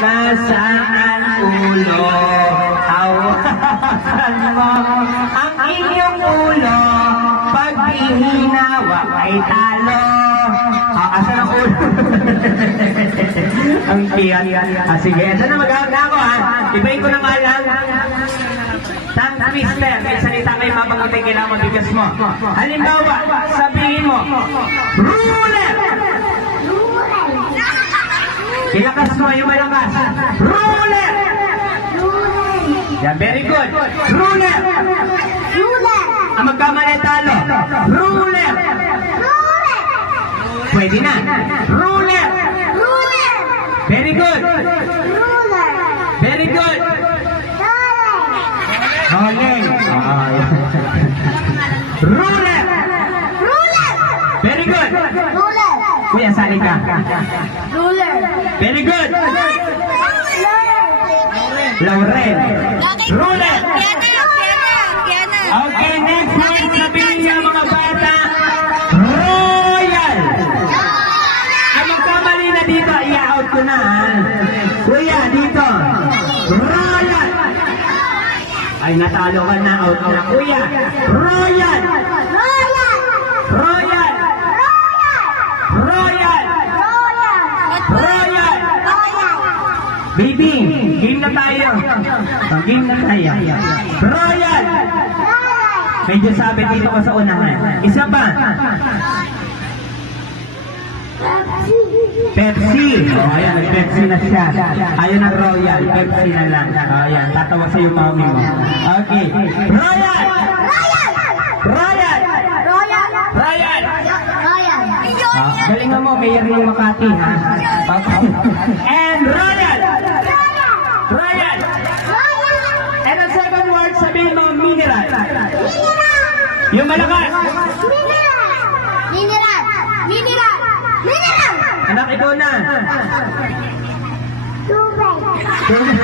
Nasaan ulo? Hawakan mo ang inyong ulo. Pag di hinawa ay talo. Asan ang ulo? Ang tiyan. Sige, ito na mag-ahag na ako ha. Ibayin ko na nga lang. Tongue twister. May salita kayo mapagutin, kailangan mabigas mo. Halimbawa, sabihin mo, ruler! Ilakas mo yung malakas. Ruler! Yeah, very good. Ruler! Ang magkamali talo. Ruler! Pwede na. Ruler! Very good. Very good. Okay. Ruler! Very good. Kuya, sali ka. Very good. Laurel. Ruler. Okay, next one. Sabihin niya mga bata. Royal. Ang magkamali na dito, i-out ko na. Kuya, dito. Royal. Ay, natalo ka na. Out na. Kuya. Royal. Royal. Royal. Royal. Baby, game na tayo. Game na tayo. Royal. Medyo sabi dito ko sa unahan. Isa pa. Pepsi. Ayan, nag-Pepsi na siya. Ayaw ng Royal. Pepsi na lang. Ayan, tatawa sa yung mami mo. Okay. Royal. Royal. Galingan mo, Mayor ng Makati, ha? And Royal! Royal! And ang second word, sabihin mo, mineral. Yung malakas. Mineral! Anak, ikaw na. Tubig!